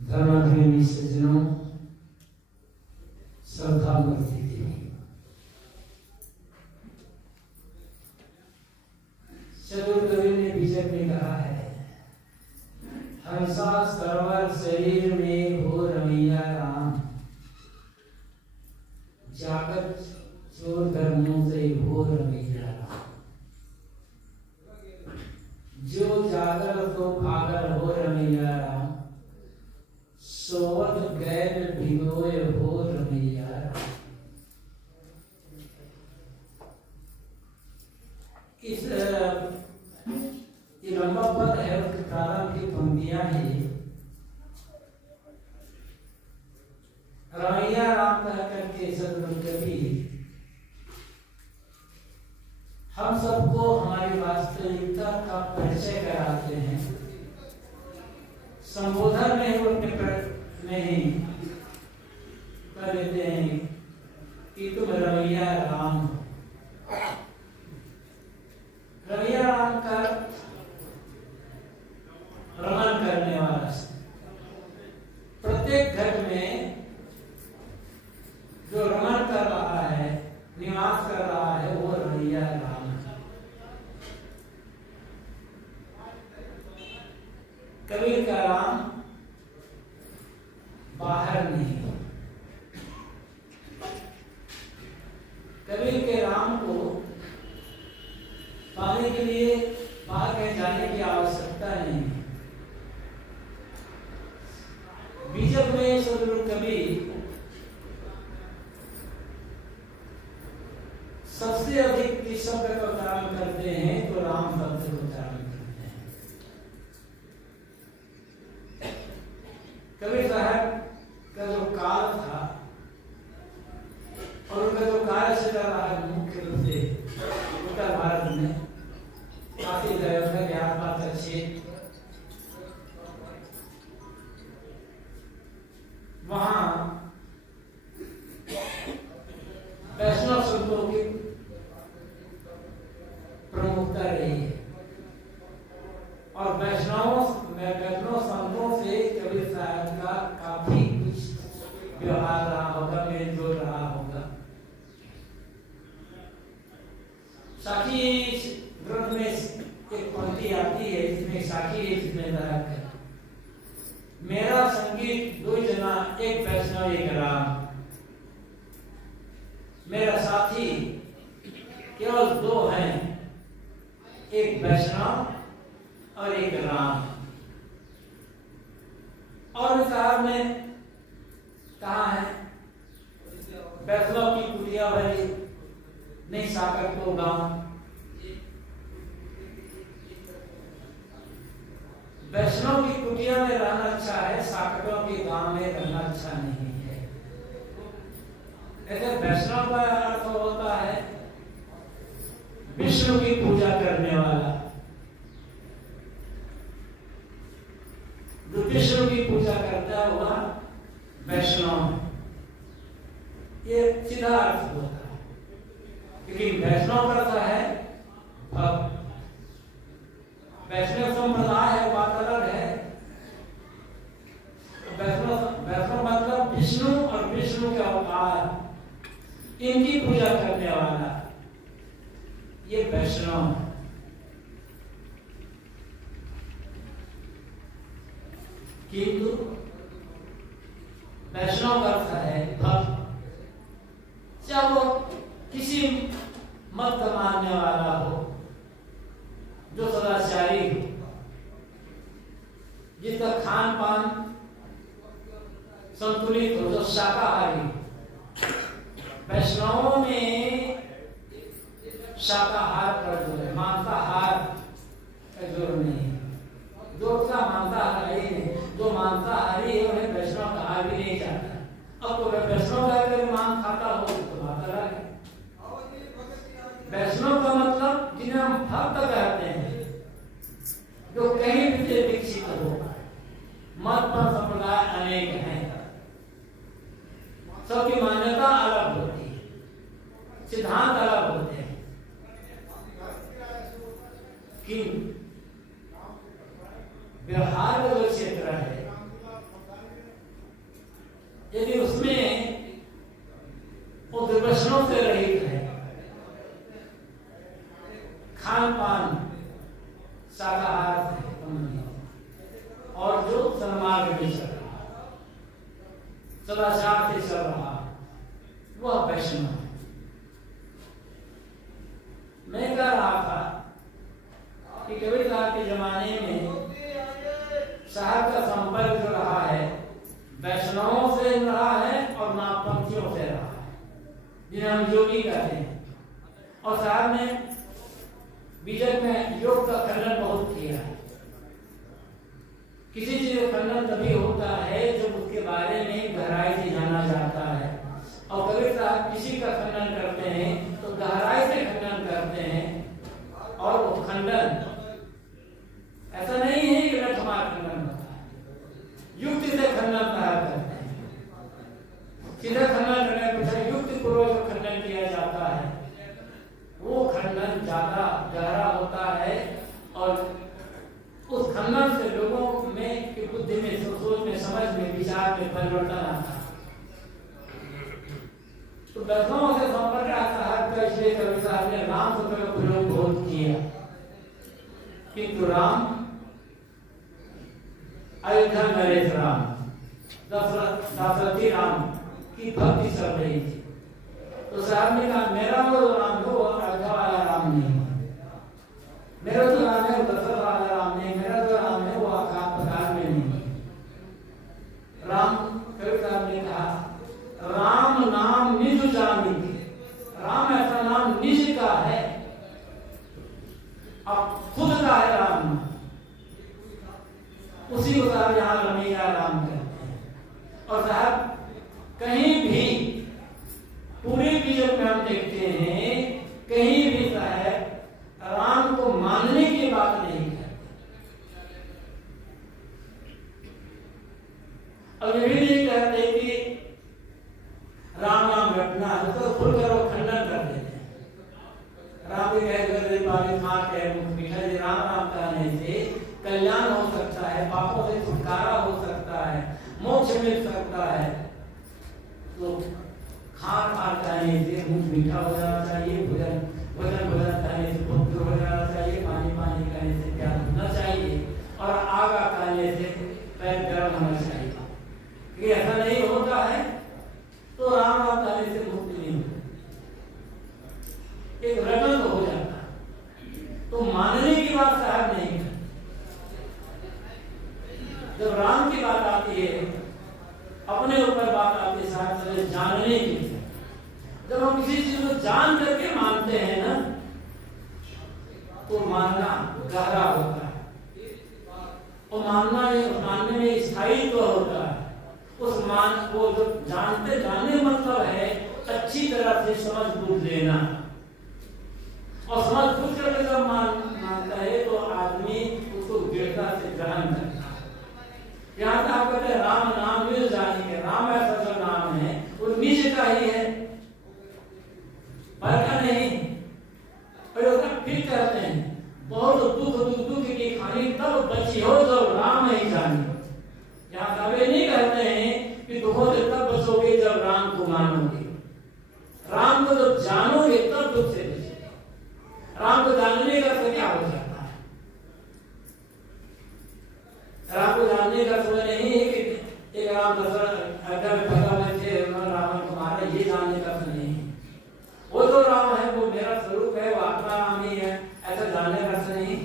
धर्माभिमानी सज्जनों, श्रद्धा मूर्ति देवी, चतुर कवि ने बीजक में कहा है, हंसा सरवर शरीर में हो रमैया राम, जागत चोर धर्मों से हो रमैया राम। जो जागर तो भागर हो रमैया राम, सोवत गैर भिगोए हो रमैया राम। इस ये लंबा पद है, उसके प्रारंभ की पंक्तियां हैं। रमैया राम कह करके सदगुरु कवि हम सबको हमारी वास्तविकता का परिचय कराते हैं। संबोधन में वो अपने में ही कर लेते हैं कि तुम रमैया राम। रमैया राम का रमन करने वाला, प्रत्येक घर में जो रमन कर रहा है, निवास कर रहा है, वो रमैया राम है। कबीर का राम बाहर नहीं, कबीर के राम को पाने के लिए बाहर कहीं जाने की आवश्यकता नहीं। बीजक में सदगुरु कबीर सबसे अधिक किस शब्द का उच्चारण करते हैं तो राम शब्द का उच्चारण करते हैं। कबीर साहब का जो काल था और उनका जो कार्य से रहा है, मुख्य रूप से उत्तर भारत में काफी जगह के आसपास अच्छे वहां वैष्णव संतों की प्रमुखता रही है और वैष्णव संतों से कबीर साहब का काफी कुछ व्यवहार रहा होगा, मेल जोल रहा होगा। साखी ग्रंथ में एक पंक्ति आती है जिसमें साखी जिम्मेदार है, मेरा संगीत दो जना, एक वैष्णव एक राम। मेरा साथी केवल दो हैं, एक वैष्णव और एक राम। और साहब ने कहा है, वैष्णव की कुटिया भरी नहीं साकर को गांव, वैष्णव की कुटिया में रहना अच्छा है, साकरों के गांव में रहना अच्छा नहीं है। ऐसे वैष्णव का अर्थ होता है विष्णु की पूजा करने वाला, जो विष्णु की पूजा करता हुआ वैष्णव, ये सीधा अर्थ होता है। लेकिन वैष्णव का अर्थ है भक्त। वैष्णव संप्रदाय है, बात अलग है। वैष्णव मतलब विष्णु और विष्णु के अवतार, इनकी पूजा करने वाला, ये वैष्णव है। किंतु वैष्णव का अर्थ है भक्त। चाहे वो किसी मत का मानने वाला हो, जो सदाचारी हो, जिसका खान पान संतुलित हो, जो शाकाहारी। वैष्णवों में शाकाहार का जोर है, मांसाहार का जोर नहीं है। जो उसका मांसाहारी है, जो मांसाहारी है उन्हें वैष्णव कहा भी नहीं जाता। अब तो वैष्णव अगर मांस खाता हो तो बात अलग है। वैष्णव का मतलब जिन्हें हम भक्त कहते हैं, जो कहीं भी विकसित हो। मत पर संप्रदाय अनेक हैं, सबकी मान्यता अलग होती है, सिद्धांत अलग होते हैं, कि व्यवहार का जो क्षेत्र है, यदि उसमें वो दुर्वचनों से रहित है, खान पान शाकाहार से और जो सन्मार्ग में चल रहा, सदाचार से चल रहा, वह वैष्णव है। मैं कह रहा था कि कबीर साहब के जमाने में साहब का संपर्क जो रहा है वैष्णवों से रहा है और नामपंथियों से रहा है, जिन्हें हम योगी कहते हैं। और साहब ने बीजक में योग का खंडन बहुत किया है। किसी चीज का खंडन तभी होता है जब उसके बारे में गहराई से जाना जाता है। और कबीर साहब किसी का खंडन करते हैं तो गहराई से खंडन करते हैं, और वो खंडन ऐसा नहीं है कि रटमार खंडन होता है, युक्ति से खंडन करते हैं। सीधा खंडन करने पर युक्ति पूर्वक जो खंडन किया जाता है वो खंडन ज्यादा गहरा होता है, और उस खंडन से लोगों में की बुद्धि में, सोच में, समझ में, विचार में परिवर्तन आता है। तो वैष्णवों से संपर्क आता है, इसलिए कबीर साहब ने राम शब्द का प्रयोग बहुत किया, किंतु राम अयोध्या नरेश राम, दशरथी राम की भक्ति चल रही थी। तो साहब ने कहा मेरा वो राम हो अयोध्या वाला राम नहीं, मेरा जो राम है वो दशरथ वाला राम नहीं, मेरा जो राम है वो आकाश पताल में नहीं। राम कबीर साहब ने कहा राम नाम निज जानी, राम ऐसा नाम निज का है, अब खुद का है राम, उसी को साहब यहाँ रमैया राम कहते हैं। और साहब कहीं भी पूरे बीजक में हम देखते हैं, कहीं भी साहब राम को मानने की बात नहीं करते। अब ये भी नहीं कहते कि राम नाम रटना है, तो खुल कर वो खंडन कर देते हैं। राम भी राम नाम कहने से कल्याण हो सकता है, पापों से छुटकारा हो सकता है, मोक्ष मिल सकता है। तो खान पान कहने से मुंह मीठा हो जाना चाहिए, भोजन कहने से भुक्त हो जाना चाहिए, पानी कहने से प्यास होना चाहिए, और आगा कहने से पैर गर्म होना चाहिए। ये ऐसा नहीं होता है तो राम नाम कहने से मुक्ति नहीं होती, एक रटन तो हो जाता है। तो मानने की बात साहब नहीं है। जब राम की बात आती है, अपने ऊपर बात आती है साहब जानने की। जब हम किसी चीज को जान करके मानते हैं ना, तो मानना गहरा होता है, और मानने में स्थायित्व होता है। उस मान को जो जानने मतलब है अच्छी तरह से समझ बूझ लेना, और समझ बूझ करके जब मानता है तो आदमी उसको दृढ़ता से ग्रहण करता है। यहाँ से आप कहते हैं राम नाम निज जानिए, राम ऐसा जो नाम है वो निज का ही है, पर का नहीं। और फिर कहते हैं बहुत दुख की खानी तब बची हो जब राम ही जाने। यहाँ कभी नहीं कहते हैं कि दुखों से तब बचोगे जब राम को मानोगे, राम को जब जानोगे तब दुख से बचोगे। राम को जानने का तो क्या हो जाता है? राम को जानने का तो नहीं है कि एक राम दशरथ अयोध्या में पैदा हुए थे, रावण को मारा, ये जानने का तो नहीं है। वो जो राम है वो मेरा स्वरूप है, वो आत्मा राम ही है, ऐसा जानने का तो नहीं।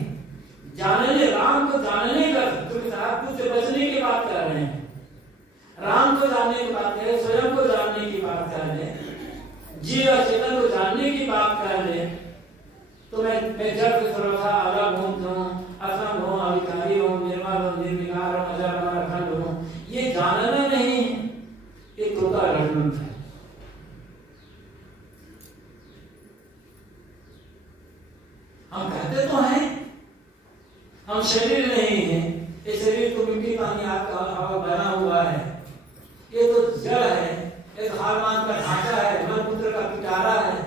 जानने राम को जानने का, क्योंकि साहब कुछ बचने की बात कर रहे हैं, राम को जानने की बात करें, स्वयं को जानने की बात कर रहे, जीव चेतन को जानने की बात कर रहे। तो मैं जब सर्वथा अलग हूँ, असंग हूँ, अविकारी हूँ, निर्मल हूँ, निर्विकार हूँ, अजर अखंड हूँ, ये जानना नहीं, ये तोता रटन है। हम कहते तो हैं हम शरीर नहीं है, ये शरीर तो मिट्टी पानी आपका हवा बना हुआ है, ये तो जड़ है, ये तो हारमान का ढांचा है, मन पुत्र का पिटारा है,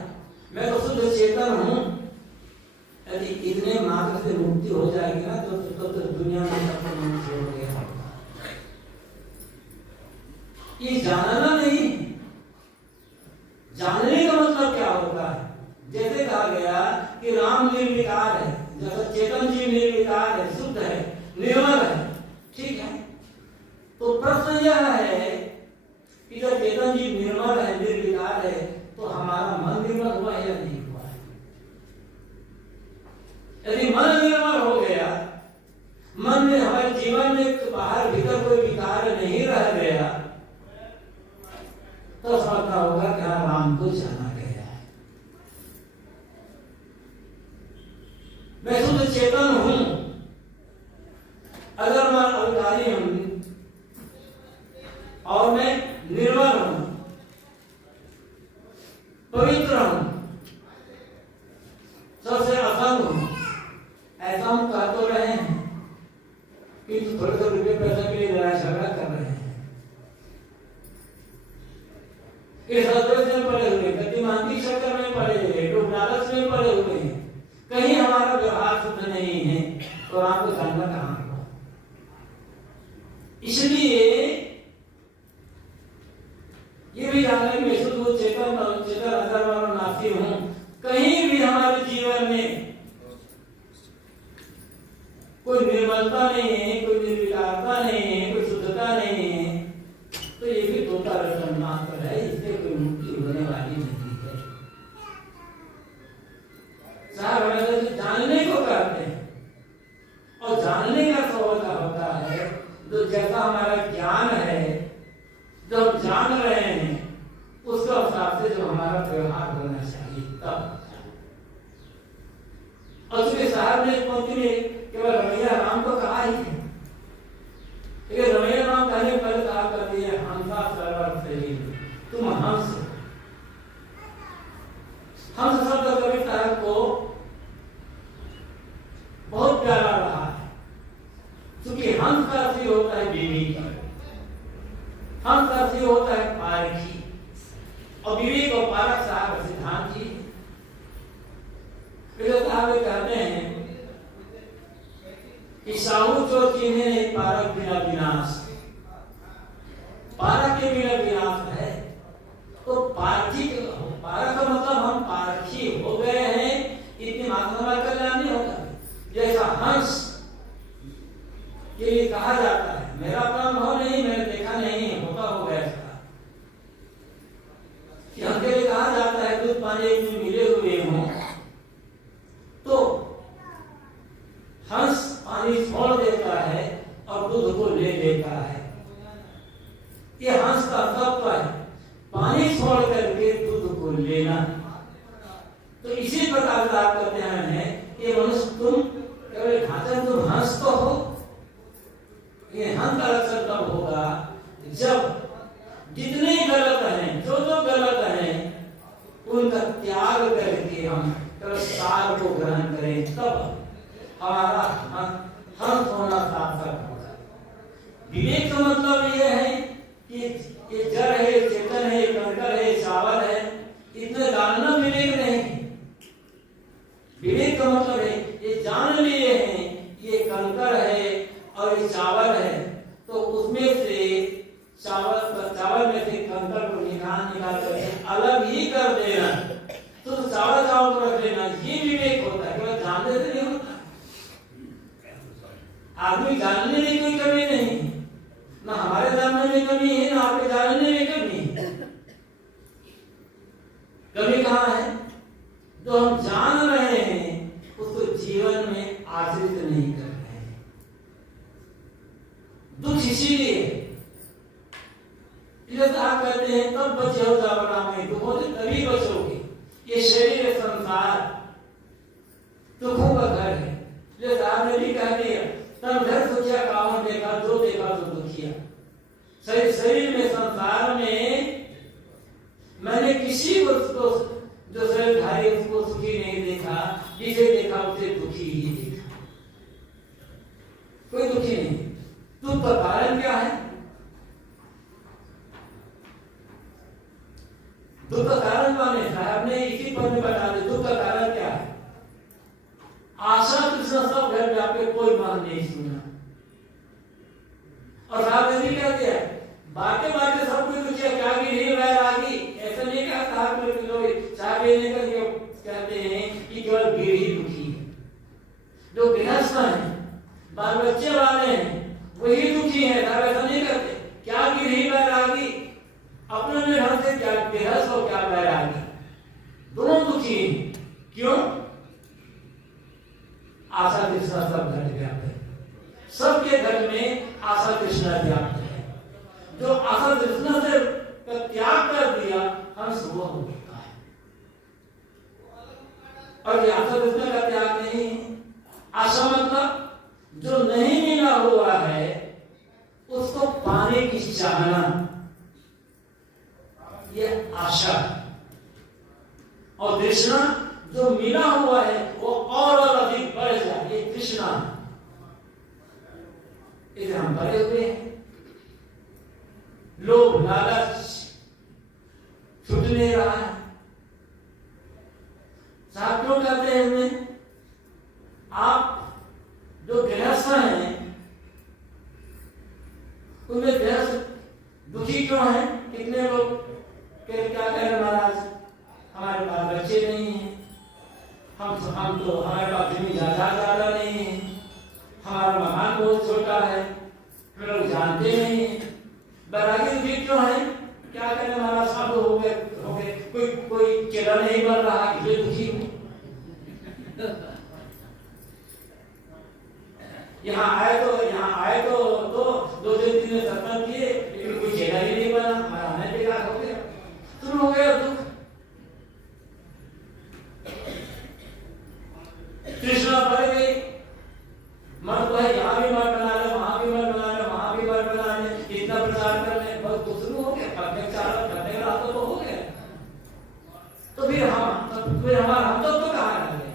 मैं तो शुद्ध चेतन हूँ, यदि इतने मात्र से मुक्ति हो जाएगी ना तो दुनिया में सब मुक्ति हो गया। ये जानना नहीं, जानने का मतलब क्या होता है? जैसे कहा गया कि राम निर्विकार है, जब चेतन जी निर्विकार है, शुद्ध है, निर्मल है, ठीक है। तो प्रश्न यह है कि जब चेतन जी निर्मल है, निर्विकार है, तो हमारा मन निर्मल हुआ या नहीं हुआ? यदि मन निर्मल हो गया, मन में हमारे जीवन में बाहर भीतर कोई विकार नहीं रह गया, तो समझना होगा कि हाँ, राम को जाना गया है। मैं शुद्ध चेतन हूं, अगर मैं अविकारी हूं और मैं निर्मल हूं, पवित्र हूं, सबसे असंग हूं, ऐसा हम कह तो रहे हैं कि थोड़े थोड़े रुपये पैसे के लिए लड़ाई झगड़ा कर रहे हैं। इस हदवत में पड़े हुए, गतिमानती चक्कर में पड़े हुए, लोग लालच में पड़े हुए हैं, कहीं हमारा व्यवहार शुद्ध नहीं है, तो आपको जानना कहां होगा? इसलिए ये भी जानना कि मैं शुद्ध चेतन अंतर्मन और नास्ति हूं। कहीं भी हमारे जीवन में कोई निर्मलता नहीं है, कोई निर्विकारता नहीं है, कोई शुद्धता नहीं है, तो ये भी तोता रतन मात्र है, इससे कोई मुक्ति होने वाली नहीं है। साहब हमें जानने को कहते हैं, और जानने का स्वभाव होता है तो जैसा हमारा ज्ञान है, जो हम जान रहे हैं, उसके हिसाब से जो हमारा व्यवहार होना चाहिए तब। और चूंकि साहब ने पंक्ति में केवल रमैया राम को कहा ही है, लेकिन रमैया राम कहने पर कहा करती है हंसा सर्वर से, तुम हंस। हंस शब्द कवि साहब को बहुत प्यारा रहा है, क्योंकि हंस का अर्थ होता है विवेक, हंस का अर्थ होता है पारखी, और विवेक और पारख साहब सिद्धांत जी साहब कहते हैं कि साहू जो चिन्हे पारक बिना विनाश, पारक के बिना विनाश है। तो पारखी, पारक का मतलब हम पारखी हो गए हैं, इतनी मात्रा का कल्याण नहीं होगा। जैसा हंस के लिए कहा जाता है, मेरा काम हो नहीं, मैंने देखा नहीं, होता हो गया इसका, कि हम के लिए कहा जाता है दूध पानी में मिले हुए हों, तो हंस पानी छोड़ देता है और दूध को ले लेता है। ये हंस का तत्व है, पानी छोड़ करके दूध को लेना। तो इसी प्रकार से आप कहते हैं कि मनुष्य तुम केवल घातक, तुम हंस तो हो। ये हंस का लक्षण तब होगा जब जितने गलत हैं, जो जो गलत हैं, उनका त्याग करके हम सार को ग्रहण करें, तब हमारा हंस होना सार्थक होगा। विवेक का मतलब यह है कि ये जड़ है, चेतन है, कंकर है, चावल है, इतना जानना विवेक नहीं। विवेक का मतलब है ये जान लिए हैं ये कंकर है और ये चावल है, तो उसमें से चावल में से कंकर को निकाल कर अलग ही कर देना, तो चावल को रख लेना, ये विवेक होता है। केवल जानने से नहीं होता। आदमी जानने में कोई कमी नहीं, ना हमारे जानने में कमी है, ना आपके जानने में कमी है। कमी कहाँ है? जो हम जान रहे हैं उसको जीवन में आश्रित नहीं कर रहे हैं। दुख इसीलिए आप कहते हैं तब बचे हो जावरा में, दुखों से तभी बचोगे। ये शरीर संसार दुखों का घर है। जैसे आपने भी कह दिया तब घर सोचा कावन देखा, जो देखा तो दुखिया। शरीर में, संसार में मैंने किसी को जो शरीरधारी उसको सुखी नहीं देखा, जिसे देखा उसे दुखी ही देखा। कोई दुखी नहीं। दुख का कारण क्या है? दुख का कारण कौन है? साहब ने इसी पद में बता दिया। दुख का कारण क्या है? कोई बात नहीं सुना। और साहब ने भी क्या किया, बातें बातें सब कुछ पूछा, क्या भी नहीं वैरागी, ऐसा नहीं कहा साहब ने लोग साहब ये नहीं कहते हैं कि केवल गिर ही दुखी है। जो गृहस्थ हैं, बाल बच्चे वाले हैं, वही दुखी है। साहब ऐसा नहीं करते, क्या गिर ही वैरागी, अपने में ढंग से क्या गृहस्थ और क्या वैरागी, दोनों दुखी हैं। क्यों? आशा तृष्णा सब घट गया है, सबके घर में आशा तृष्णा व्याप्त है। जो आशा तृष्णा से त्याग कर दिया, हंस वो हो चुका है। और ये आशा तृष्णा का त्याग नहीं है। आशा मतलब जो नहीं मिला हुआ है उसको पाने की चाहना, ये आशा। और तृष्णा जो मिला हुआ है वो और अधिक बढ़ जाए, ये तृष्णा। इसे हम भरे हुए हैं, लोभ लालच छूट नहीं रहा है। साहब क्यों कहते हैं इसमें, आप जो गृहस्थ हैं उनमें गृहस्थ दुखी क्यों हैं? कितने लोग क्या कह रहे महाराज, हमारे पास बच्चे नहीं हैं, हम तो हमारे पास जमीन जायदाद ज्यादा नहीं है, हमारा मकान बहुत छोटा है, लोग जानते नहीं है। बैरागी दुखी क्यों है? क्या करें हमारा सब हो गए, कोई चेहरा नहीं बन रहा, इसलिए दुखी हूं। यहाँ आए तो 2-3 दिन सत्संग किए, लेकिन कोई चेहरा ही नहीं बना, हमारा आने बेकार हो गया, शुरू हो गया दुख। तृष्णा बढ़ गई, मन तो है यहाँ भी मत बना ले, वहां भी मत बना ले, वहां भी मत बना ले, इतना प्रचार कर ले, बस तो शुरू हो गया, करने का रास्ता तो हो गया। तो फिर हम तो कहाँ रह गए?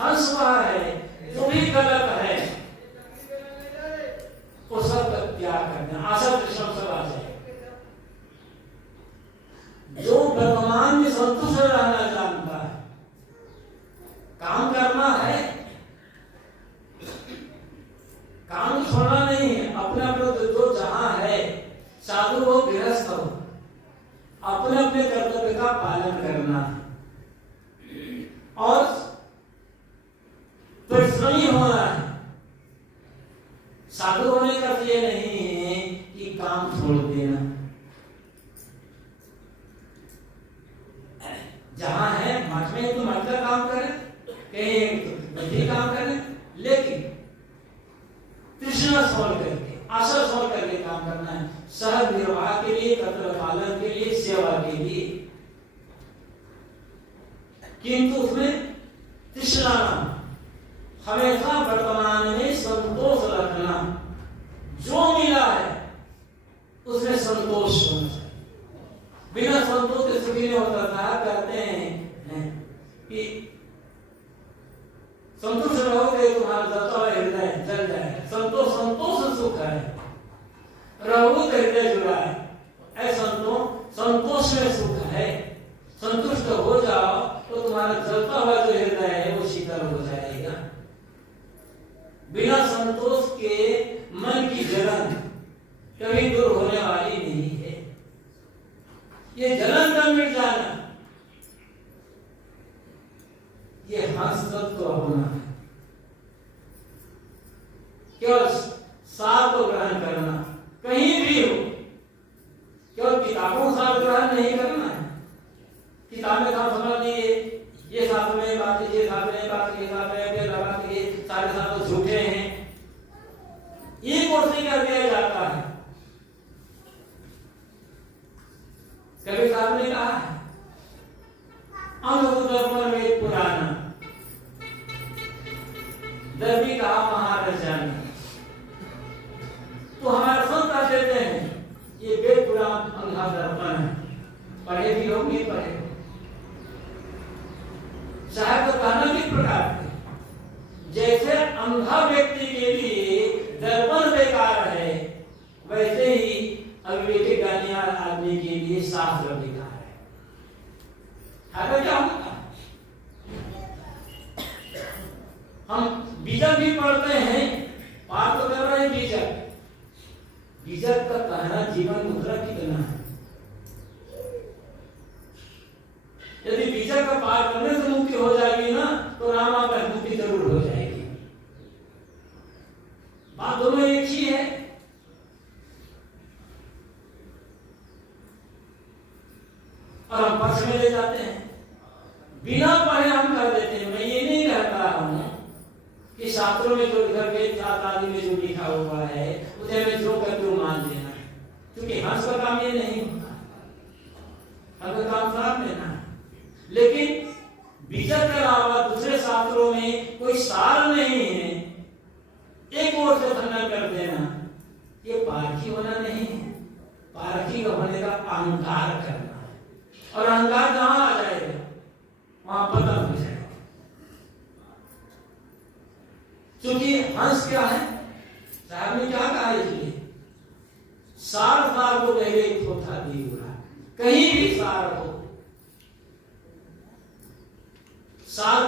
हंस वहाँ है, जो भी गलत है वो सब त्याग करना, आशा तृष्णा सब आ जाए। जो वर्तमान में संतुष्ट रहना जानता है, काम करना है, काम छोड़ना नहीं है, अपना जो जहां है, साधु हो गृहस्थ हो, अपने अपने कर्तव्य का पालन करना है और परिश्रमी होना है। साधु होने का ये नहीं है कि काम छोड़ देना, जहां है मठ में तो मठ का काम करें, कहीं काम करें, लेकिन तृष्णा छोड़ करके, आशा छोड़ करके काम करना है, सहज निर्वाह के लिए, कर्तव्य पालन के लिए, सेवा के लिए। किंतु उसमें तृष्णा ना, हमेशा वर्तमान में संतोष रखना, जो मिला है उसमें संतोष होना चाहिए। बिना संतोष के सुखी नहीं होता था। कहते हैं कि संतुष्ट रहोगे तुम्हारा जलता हुआ हृदय जल जाए, संतोष सुख है, रहो तो हृदय जुड़ा है। ऐसा संतोष में सुख है, संतुष्ट हो जाओ तो तुम्हारा जलता हुआ जो हृदय है वो शीतल हो जाएगा। बिना संतोष के मन की जलन कभी दूर होने वाली नहीं है। ये जलन का मिट जाना, ये हंस तत्व होना है। केवल सार को ग्रहण करना, कहीं भी हो, केवल किताबों सार ग्रहण नहीं करना है। किताब में काम समझ लिए, ये शास्त्र में बात है, ये शास्त्र में बात है, ये शास्त्र में फिर लगा के ये सारे शास्त्र झूठे हैं, ये कोर्स नहीं कर दिया जाता है। कभी साहब ने कहा है दर्पण में पुराना, दर्पी कहा महाराजाना। तो हमारे संत देते हैं ये वेद पुराण अंधा दर्पण है, पढ़े भी हो नहीं पढ़े, साहब तो कहना किस प्रकार है, जैसे अंधा व्यक्ति के लिए दर्पण बेकार है, वैसे ही अविवेकी ज्ञानी आदमी के लिए शास्त्र बेकार है। क्या होगा? हम बीजा भी पढ़ करते हैं, पार तो कर रहे हैं बीजक। बीजक का कहना जीवन मुद्रा कितना है। यदि बीजक का पार करने से मुक्ति हो जाएगी ना, तो रामा पर मुक्ति जरूर हो जाएगी। बात दोनों एक ही है। और हम पक्ष में ले जाते हैं, बिना पढ़े हम कर देते हैं। मैं ये नहीं कह रहा हूं कि शास्त्रों में जो लिखा गया, जात आदि में जो लिखा हुआ है उसे मैं जो करके वो मान लेना, क्योंकि हंस का काम ये नहीं होता, हंस का काम साथ लेना है। लेकिन बीजक के अलावा दूसरे शास्त्रों में कोई सार नहीं है, एक ओर से खंडन कर देना, ये पारखी होना नहीं है। पारखी होने का अहंकार करना है, और अहंकार जहां आ जाएगा वहां पतन हो जाएगा। क्योंकि हंस क्या है, साहब ने क्या कहा इसलिए, सार सार को गहरे थोथा दी हुआ, कहीं भी सार हो, सार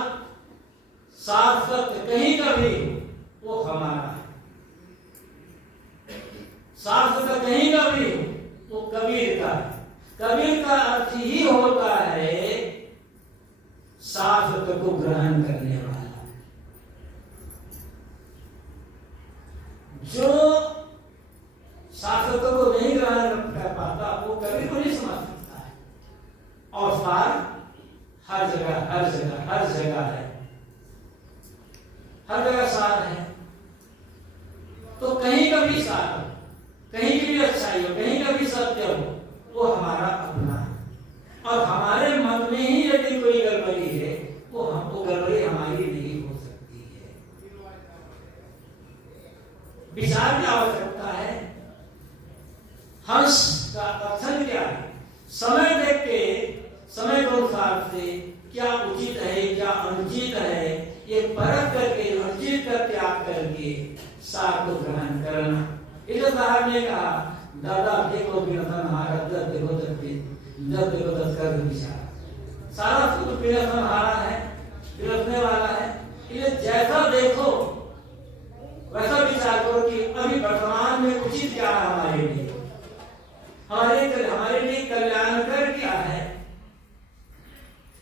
सार सत्य कहीं का भी हो, वो हमारा है। सार सत्य कहीं का भी हो, वो कबीर का है। कबीर का अर्थ ही होता है सार सत्य को ग्रहण करने वाला। जो सार सत्य को नहीं ग्रहण कर पाता वो कबीर को नहीं समझ सकता है। और सार हर जगह हर जगह हर जगह है, हर जगह सार है। तो कहीं का भी सार हो, कहीं की भी अच्छाई हो, कहीं का भी सत्य हो, वो हमारा अपना है। और हमारे मन में ही यदि कोई गड़बड़ी है, वो गड़बड़ी हमारी नहीं हो सकती है। विचार की आवश्यकता है। हंस का लक्षण क्या है, समय देख के, समय के अनुसार से क्या उचित है क्या अनुचित है, ये परख करके अनुचित का त्याग करके सार को ग्रहण करना। इस साहब ने कहा, दादा देखो बिना हारा, जब देखो जब देखो तब कर विचार। सारा सुख बिना हारा है, बिरसने वाला है। ये जैसा देखो वैसा विचार करो कि अभी वर्तमान में उचित क्या है हमारे लिए, हमारे लिए कल्याणकर क्या है।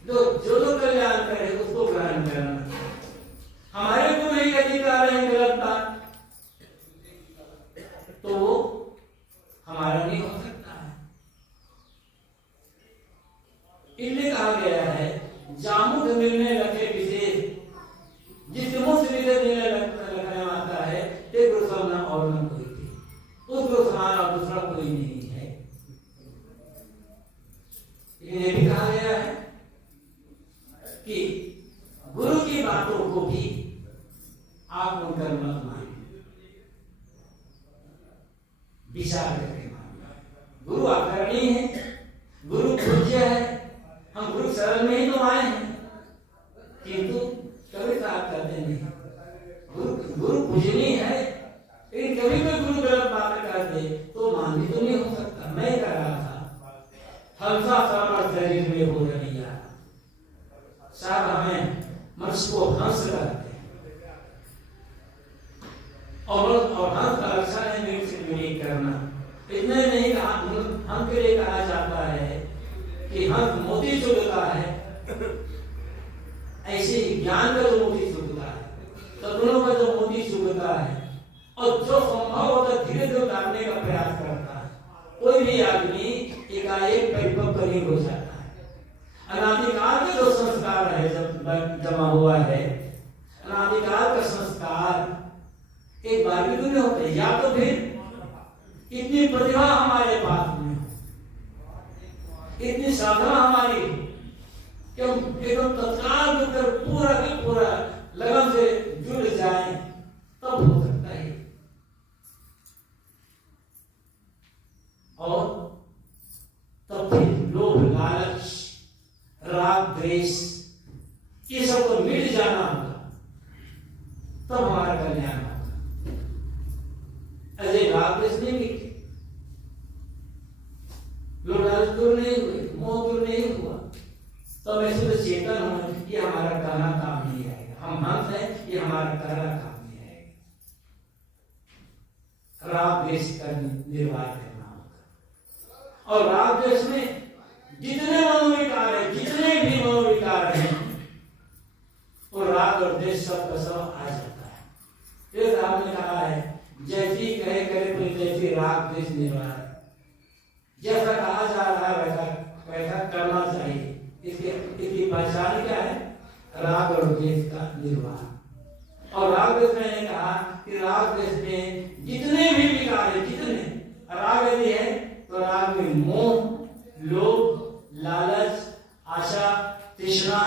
जो कल्याणकर है उसको ग्रहण करना। हमारे को नहीं अधिकार है गलत बात, तो वो हमारा नहीं हो सकता है। इसलिए कहा गया है, जामुन निर्णय रखे विशेष, जिस मुंह से निर्णय रखने आता है, ते गुरु समान और न कोई थी, उस गुरु समान और दूसरा कोई नहीं है। ये भी कहा गया है कि गुरु की बातों को भी आप उनकर मत मानिए, विचार करके मानिए। गुरु आदरणीय है, गुरु पूज्य है। हम गुरु शरण में ही तो आए हैं, किंतु कभी प्राप्त करते नहीं। गुरु पूजनीय है, लेकिन कभी कोई गुरु गलत बात कर दे तो मान भी तो नहीं हो सकता। मैं कह रहा था, हंसा सामर शरीर में हो रही है, साहब हमें मनुष्य को हंस करते हैं, और हंस का लक्षण है निर्विक करना। इतने नहीं कहा, हम के लिए कहा जाता है कि हंस मोती चुगता है, ऐसे ही ज्ञान का जो मोती चुगता है, सद्गुणों का जो मोती चुगता है, और जो संभव होता है धीरे धीरे उतारने का प्रयास करता है। कोई भी आदमी एकाएक परिपक्व नहीं हो जाता है। अनादिकाल के जो संस्कार है जब जमा हुआ है, अनादिकाल का संस्कार एक बार भी नहीं होते। या तो फिर इतनी प्रतिभा हमारे पास में, इतनी साधना हमारी कि हम एकदम तत्काल होकर पूरा का पूरा लगन से जुड़ जाए, तब हो सकता है। और तब फिर लोभ लालच राग द्वेष ये सब को मिट जाना होगा, तब हमारा कल्याण होगा। अजय राग द्वेष नहीं मिटे, लोभ लालच दूर नहीं हुए, मोह दूर नहीं हुआ, तो मैं शुद्ध चेतन हूं, ये हमारा कहना काम नहीं आएगा। हम हंस है, ये हमारा कहना काम नहीं आएगा। राग द्वेष का निर्वाह करना होगा। और राग द्वेष में जितने मनोविकार है, जितने भी मनोविकार हैं, वो राग और द्वेष सब का सब आ जाता है। ये आपने कहा है जैसी कहे करे तो जैसी राग द्वेष निर्वाह, जैसा कहा जा रहा है वैसा करना चाहिए। इसकी पहचान क्या है? राग और द्वेष का निर्वाह। और राग द्वेष मैंने कहा कि राग द्वेष में जितने भी विकार है, जितने राग यदि है तो राग में मोह, लोभ, लालच, आशा, तृष्णा,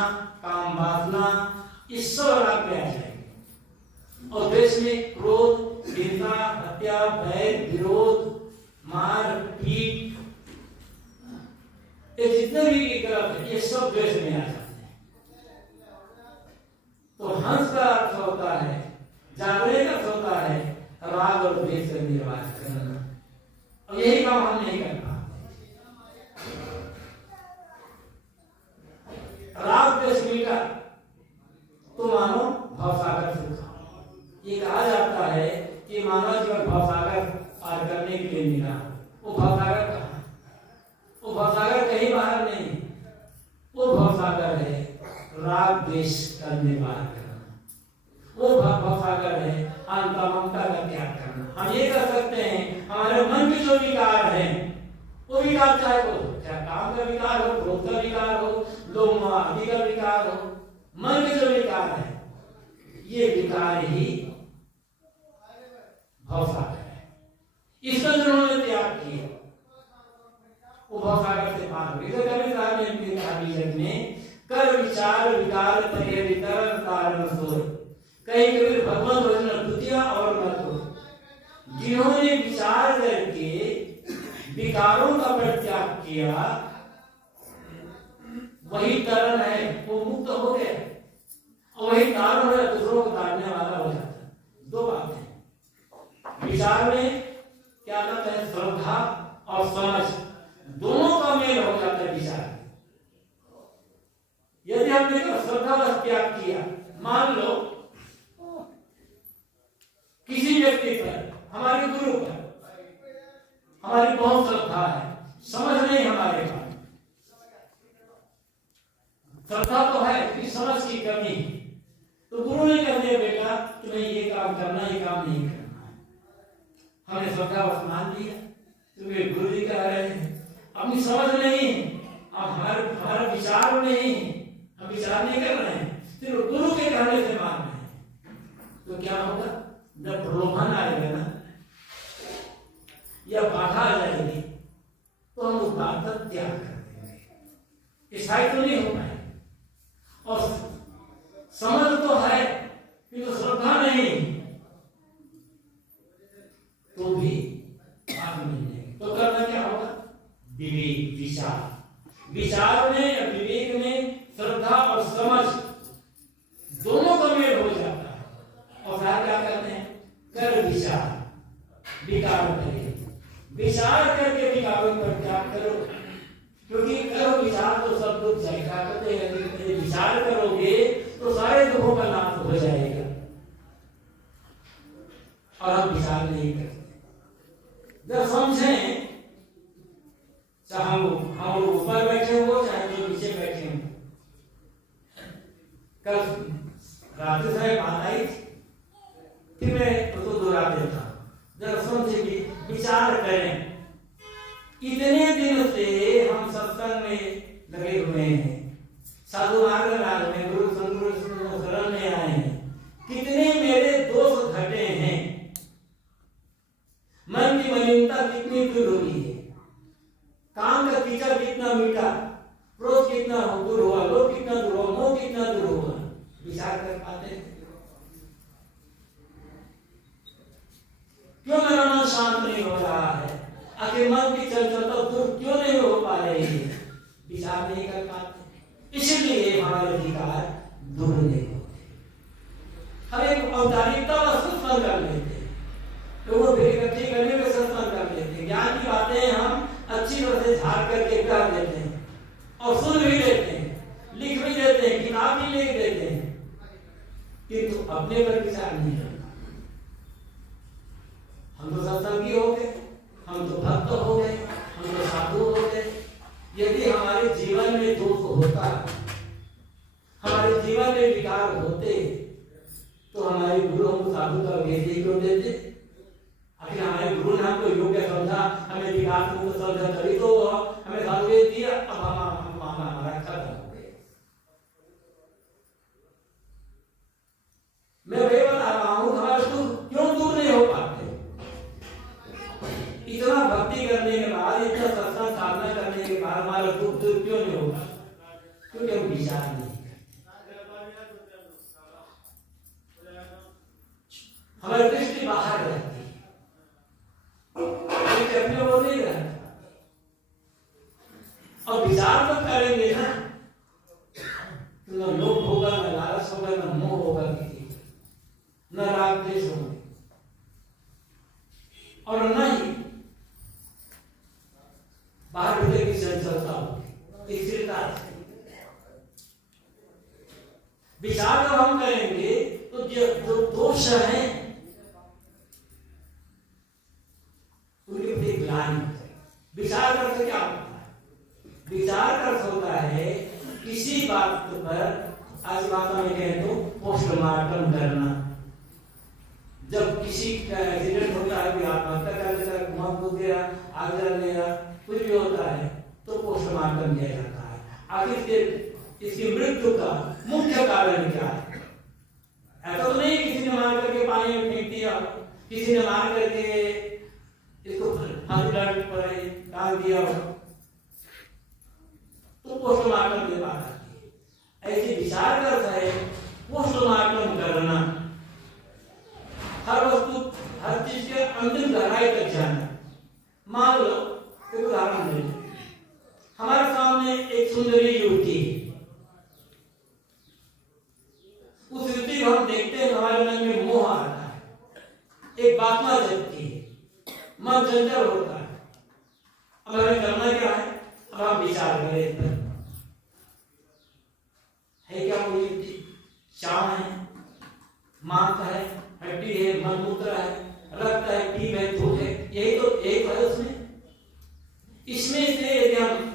काम वासना, इस सब राग में आ जाएंगे। और द्वेष में क्रोध, हिंसा, हत्या, भय, विरोध, मार पीट, ये जितने भी विकल्प है ये सब द्वेष में आ जाते हैं। तो हंस का अर्थ होता है, जागने का अर्थ होता है राग और द्वेष का निर्वाह करना। और यही काम हम नहीं कर पाते। राग द्वेष मिलकर तो मानो भवसागर सुखा। ये कहा जाता है कि मानव जीवन भवसागर पार करने के लिए मिला। वो भवसागर कहाँ? वो भवसागर कहीं बाहर नहीं, वो भवसागर है राग द्वेष का निर्वाह करना। वो भवसागर है अंतममता का त्याग करना। हम ये कर सकते हैं, हमारे मन के जो विकार हैं, वो विकार चाहे काम का विकार हो, क्रोध का विकार हो, लोभ आदि का विकार हो, मन के जो विकार है, ये विकार ही भवसागर है। इसका जो उन्होंने त्याग किया वो भवसागर से पार हो गए। कवि साहब ने कहा बीजक में कर विचार विकार तय वितरण कारण सोर, कहीं कबीर भगवान भजन द्वितीय और मत हो। जिन्होंने विचार करके विकारों का परित्याग किया वही तरण है, वो मुक्त हो गए। और वही तारण हो जाए, दूसरों को तारने वाला हो जाता है। दो बातें, विचार में क्या कहते हैं, श्रद्धा और समझ, दोनों का मेल हो जाता है विचार। यदि हमने श्रद्धा का त्याग किया, मान लो किसी व्यक्ति पर, हमारे गुरु पर हमारी बहुत श्रद्धा है, समझ नहीं हमारे पास, श्रद्धा तो है कि समझ की कमी, तो गुरु ने कह दिया बेटा तुम्हें ये काम करना, ये काम नहीं करना है। हमने श्रद्धा बस मान लिया, तुम्हें गुरु जी कह रहे हैं, अपनी समझ नहीं, अब हमारा विचार नहीं, हम विचार नहीं कर रहे हैं, सिर्फ गुरु के कहने से मान रहे हैं। तो क्या होगा? जब प्रलोभन आएगा ना या बाधा आ जाएगी तो हम उस बात का त्याग कर देंगे। ईसाई तो नहीं हो पाए। और समझ तो है किंतु श्रद्धा नहीं, तो भी आगे मिलेंगे। तो करना क्या होगा? विवेक, विचार। विचार में या विवेक में श्रद्धा और समझ दोनों का मेल हो जाता है। और फिर क्या करते हैं? कर विचार, विकार करें। विचार करके विकारों पर त्याग करो, क्योंकि करो विचार तो सब दुख जाएगा। कहते हैं यदि विचार करोगे तो सारे दुखों का नाश हो जाएगा। और हम विचार नहीं करते। जब समझें, चाहे हम ऊपर बैठे हो चाहे जो नीचे बैठे हो। कल रात से बात आई, फिर मैं उसको दोहरा देता हूं। जब समझे विचार करें, इतने दिन से हम सत्संग में लगे हुए हैं, साधु मार्ग में, गुरु शरण में आए हैं, कितने मेरे दोष घटे हैं, मन की मलिनता कितनी दूर हुई है, काम का कीचड़ कितना मिटा, क्रोध कितना दूर हुआ, लोभ कितना दूर हुआ, मोह कितना दूर हुआ। विचार कर पाते हैं? क्यों मेरा मन शांत नहीं हो रहा है? आखिर मन की चंचलता दूर क्यों नहीं हो पा रही है? विचार नहीं कर पाते, इसलिए हमारे विकार दूर नहीं होते। हम एक औपचारिकता व सत्संग कर लेते हैं, लोगों को इकट्ठी करने में सत्संग कर लेते हैं, ज्ञान की बातें हम अच्छी तरह से झाड़ करके कर देते हैं और सुन भी लेते हैं, लिख भी देते हैं, किताब भी लिख देते हैं, किंतु अपने पर विचार नहीं करते। हम तो सत्संग साधु का वेश क्यों देते? आखिर हमारे गुरु ने हमको योग्य समझा, हमें विकास मुक्त समझा, तभी तो हमें साधु वेश दिया। अब हम हमारा खत्म हो गए। मैं वही बता रहा हूँ, हमारे सुख क्यों दूर नहीं हो पाते? इतना भक्ति करने के बाद, इतना सत्संग साधना करने के बाद हमारा दुख दूर क्यों नहीं होगा? क्योंकि हम विचार नहीं, हमारी दृष्टि बाहर रहती है, अपने वो नहीं रहता। और विचार तो करेंगे ना, तो न लोभ होगा, न लालच होगा, न मोह होगा, न राग द्वेष होंगे, और न ही बाहर भीतर की चंचलता होगी, स्थिरता। विचार जब हम करेंगे तो जो दोष है उनके प्रति ग्लानि होता है। विचार करते क्या होता है? विचार कर होता है किसी बात पर, आज बात में कहें तो पोस्टमार्टम करना। जब किसी का एक्सीडेंट होता है, कोई आत्महत्या कर लेता है, मौत हो गया, आग जल गया, कुछ भी होता है तो पोस्टमार्टम किया जाता है। आखिर इसकी मृत्यु का मुख्य कारण क्या है? ऐसा तो नहीं किसी ने मार करके पानी में फेंक दिया, किसी ने मार करके इसको हॉस्पिटल पर डाल दिया हो, तो पोस्टमार्टम की बात आती है। ऐसे विचार करता है पोस्टमार्टम करना, हर वस्तु, हर चीज के अंतिम गहराई तक जाना। मान लो एक उदाहरण दे, हमारे सामने एक सुंदरी युवती है, उस युवती को हम देखते हैं, हमारे मन में मोह आता है, एक बातमा जगती है, मन चंचल होता है। अब हमें करना क्या है? अब हम विचार करें, है क्या वो युवती? चाव है, मांस है, हड्डी है, मलमूत्र है, रक्त है, पीप है, धूप है, यही तो एक है उसमें। इसमें से यदि हम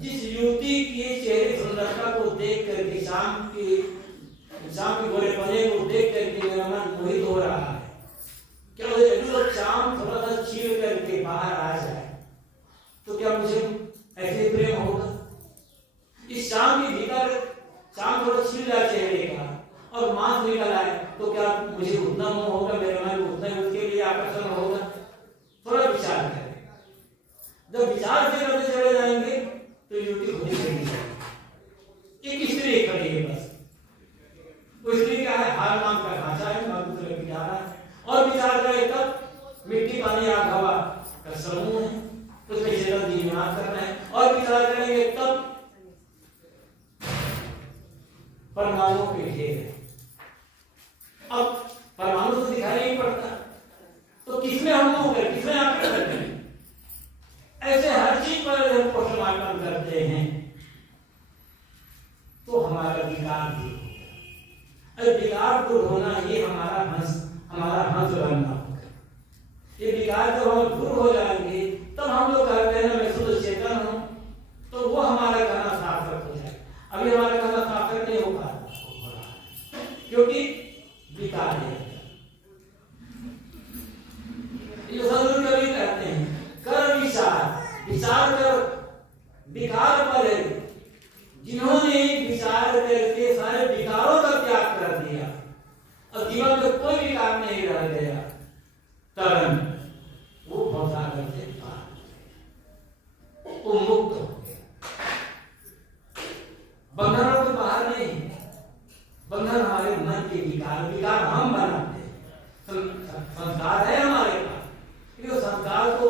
जिस युवती की चेहरे सुंदरता को देख करके, शाम के गोरे पने को देख करके मेरा मन मोहित हो रहा है, क्या वो चांद थोड़ा सा छील करके बाहर आ जाए तो क्या मुझे ऐसे प्रेम होगा? इस चांद के भीतर चांद थोड़ा छील जाए चेहरे का और मांस निकल आए तो क्या मुझे उतना मोह होगा, मेरे मन में उतना उसके लिए आकर्षण होगा? थोड़ा विचार करें। जब विचार से करते चले जाएंगे तो युवती खुद ही चली जाएगी। एक स्त्री खड़ी है, बस वो स्त्री क्या है? हार मान का ढांचा है, मलमूत्र की जा रहा है, और विचार करें तब मिट्टी, पानी, आग, हवा का समूह है, उसमें चेतन दिमाग करना है। और विचार करेंगे तब परमाणु के ढेर है। अब परमाणु तो दिखाई नहीं पड़ता, तो किसमें हम होंगे, किसमें आप करते हैं? ऐसे हर चीज पर जब पोस्टमार्टम करते हैं तो हमारा विकार दूर होगा। अरे विकार दूर होना ये हमारा हंस बनना होगा। ये विकार जब हम दूर हो जाएंगे तब हम लोग कहते हैं ना मैं शुद्ध चेतन हूं, तो वो हमारा कहना सार्थक हो जाए। अभी हमारा कहना सार्थक नहीं हो पा रहा क्योंकि विकार है। ये सदगुरु कवि कहते हैं कर विचार कर विकार पर है। जिन्होंने विचार करके सारे विकारों का त्याग कर दिया और जीवन में कोई विकार नहीं रह गया, तरन वो भवसागर से पार, वो मुक्त हो गया। बंधनों के बाहर नहीं, बंधन हमारे मन के विकार हम बनाते हैं। संस्कार है हमारे पास, क्योंकि संस्कार को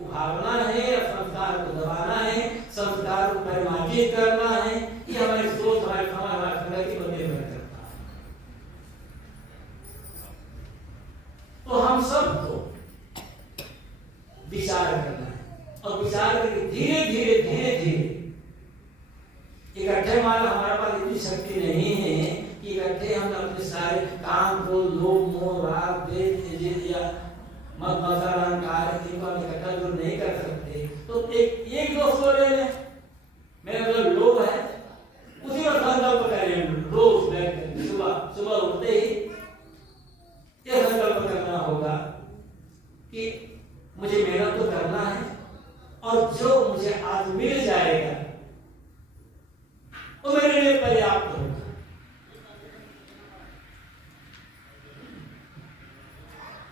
उभारना है या संस्कार को दबाना है, संस्कार को परिमार्जित करना है, ये हमारी सोच, हमारे समाज, हमारे संगति पर निर्भर करता है। तो हम सबको विचार करना है और विचार करके धीरे धीरे इकट्ठे हमारे पास इतनी शक्ति नहीं है कि इकट्ठे हम अपने सारे काम को लोभ मोह राग द्वेष या मत मत्सर अहंकार इनको हम इकट्ठा दूर नहीं कर सकते। तो एक दोस्त ले लें, मेरा मतलब लोभ है, उसी का संकल्प करें रोज सुबह उठते ही ये करना है, और जो मुझे आज मिल जाएगा वो मेरे लिए पर्याप्त होगा।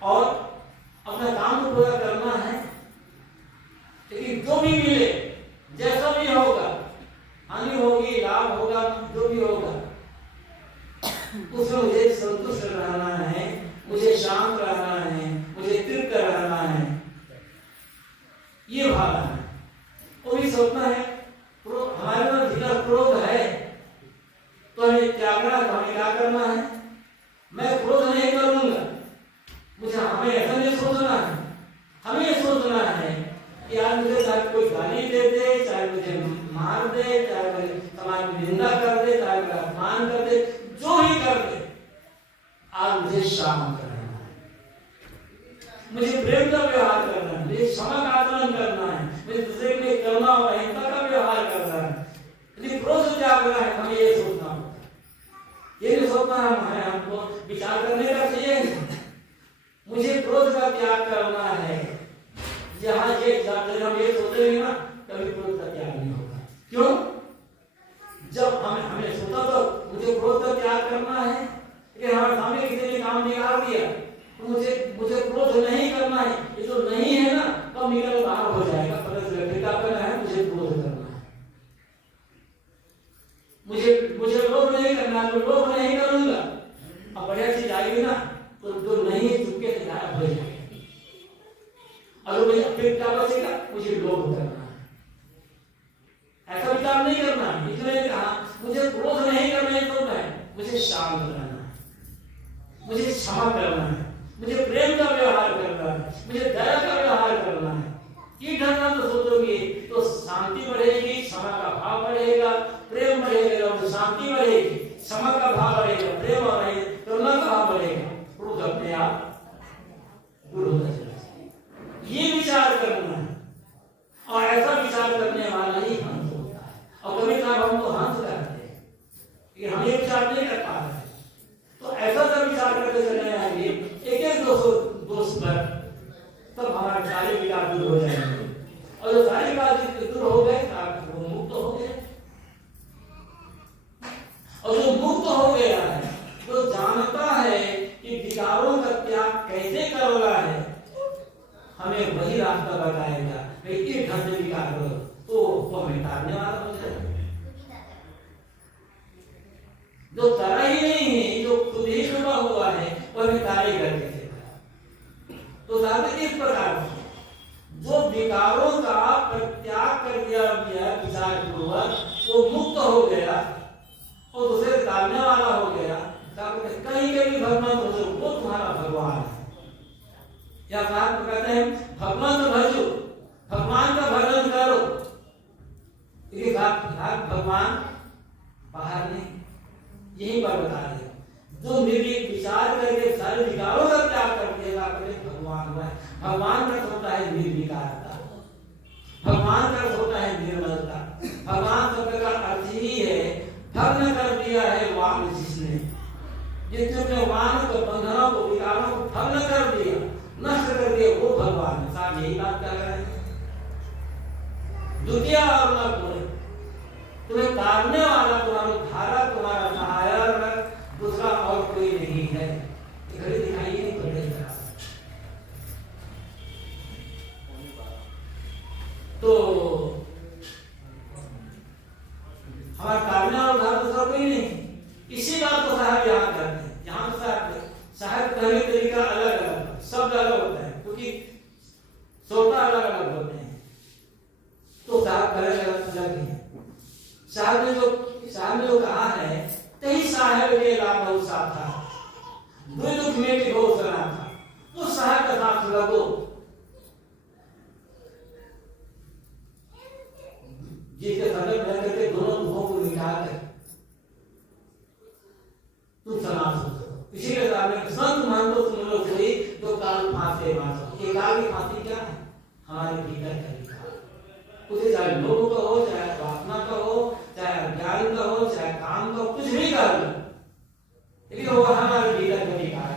और अपना काम को पूरा करना है, लेकिन जो भी मिले, जैसा भी होगा, हानि होगी, लाभ होगा, जो भी होगा, उसमें मुझे संतुष्ट रहना है, मुझे शांत रहना है, मुझे तृप्त रहना है। ये भावना है। वो भी सोचना है, हमारे में भीतर क्रोध है तो हमें त्यागना, हमें क्या करना है? मैं क्रोध नहीं करूंगा। मुझे हमें ऐसा नहीं सोचना है, हमें ये सोचना है कि यार मुझे चाहे कोई गाली दे दे, चाहे मुझे मार दे, चाहे मेरे समाज में निंदा कर दे, चाहे मेरा अपमान कर दे, जो ही कर दे, आज मुझे शांत रहना है, मुझे प्रेम का व्यवहार करना है, मुझे क्षमा का आचरण करना है, मुझे दूसरे के लिए करुणा और अहिंसा का व्यवहार करना है। यदि क्रोध त्यागना है, हमें ये सोचना होगा। ये नहीं सोचना है हमको विचार करने का चाहिए, मुझे क्रोध का त्याग करना है। यहाँ ये हम ये सोचेंगे ना, कभी क्रोध का त्याग नहीं होगा। क्यों? जब हमें सोचा तो मुझे क्रोध का त्याग करना है, लेकिन हमारे सामने किसी ने काम निकाल दिया तो मुझे क्रोध नहीं करना है। ये तो नहीं है ना, तो निकल बाहर हो जाएगा। क्या करना है? मुझे क्रोध करना है, मुझे लोभ नहीं करना है, तो लोभ नहीं करूंगा। अब बढ़िया चीज आएगी ना, तो जो नहीं चुपके से गायब हो जाएगा। अगर फिर क्या बचेगा? मुझे लोभ करना है, ऐसा विचार नहीं करना। इसलिए कहा मुझे क्रोध नहीं करना है, तो मुझे शांत रहना है, मुझे क्षमा करना है, मुझे प्रेम का व्यवहार करना है, मुझे दया का व्यवहार करना है। ये ढंग तो सोचोगे तो शांति बढ़ेगी, क्षमा का भाव बढ़ेगा, प्रेम बढ़ेगा, तो शांति बढ़ेगी, क्षमा का भाव बढ़ेगा, प्रेम और करुणा का भाव बढ़ेगा, क्रोध अपने आप दूर होता चला जाएगा। ये विचार करना है, और ऐसा विचार करने वाला ही हंस होता है। और कभी कभी हम तो हंस करते हैं, लेकिन हम ये विचार नहीं कर पा रहे। तो ऐसा जब विचार करते चले आएंगे एक दोष पर, तब हमारे सारे विकार दूर हो जाएंगे। और जो सारे विकार दूर हो गए, वो मुक्त हो गए। और जो मुक्त हो गया है, जो जानता है कि विकारों का त्याग कैसे करना है, हमें वही रास्ता बताएगा। एक ढंग से विकार करो तो वो हमें तारने वाला हो जाएगा। जो तारा ही नहीं है, जो खुद ही डूबा हुआ है, वो हमें तारे करके देगा। तो साथ इस प्रकार जो विकारों का परित्याग कर दिया गया विचार पूर्वक, वो मुक्त हो गया और दूसरे तारने वाला हो गया। कहीं कहीं भगवान वो तुम्हारा भगवान है। या कहते हैं भगवान तो भजो, भगवान का भजन करो। भगवान बाहर नहीं, यही पर बता रहे जो निर्भीक विचार करके सारे विकारों का त्याग करके भगवान हुआ है। भगवान का होता है निर्विकारता, भगवान का होता है निर्मलता। भगवान शब्द का अर्थ ही है भग्न कर दिया है वांग, जिसने वांग को, बंधनों को, विकारों को भग्न कर दिया, नष्ट कर दिया, वो भगवान है। साथ यही बात कर रहे हैं। द्वितीय और न कोई, तुम्हें तारने वाला, तुम्हारा धारा, तुम्हारा सहायक दूसरा और कोई नहीं है। घड़ी दिखाई नहीं पड़ेगा। तो हमारा तारने वाला धारा दूसरा कोई नहीं। इसी बात को साहब यहाँ करते हैं। यहाँ तो साहब कहने का तरीका अलग अलग, शब्द अलग होता है, क्योंकि श्रोता अलग अलग होते हैं। तो साहब अलग अलग है। साहब ने जो कहा है, तही साहब के लाभ बहुत साथ था, दुख में भी बहुत सुना था। उस साहब का साथ लगो, जिसके संगत में करके दोनों दुखों को मिटाकर तुम समाज हो सको। इसीलिए साहब ने संत मान तो सुन लो कोई जो काल फांसे बांधो। ये काल की फांसी क्या है? हमारे भीतर का विकार। उसे चाहे लोभ का हो, चाहे वासना का हो, चाहे अज्ञान का हो, चाहे काम का, कुछ भी कर लो, लेकिन वो हमारे भीतर का विकार है।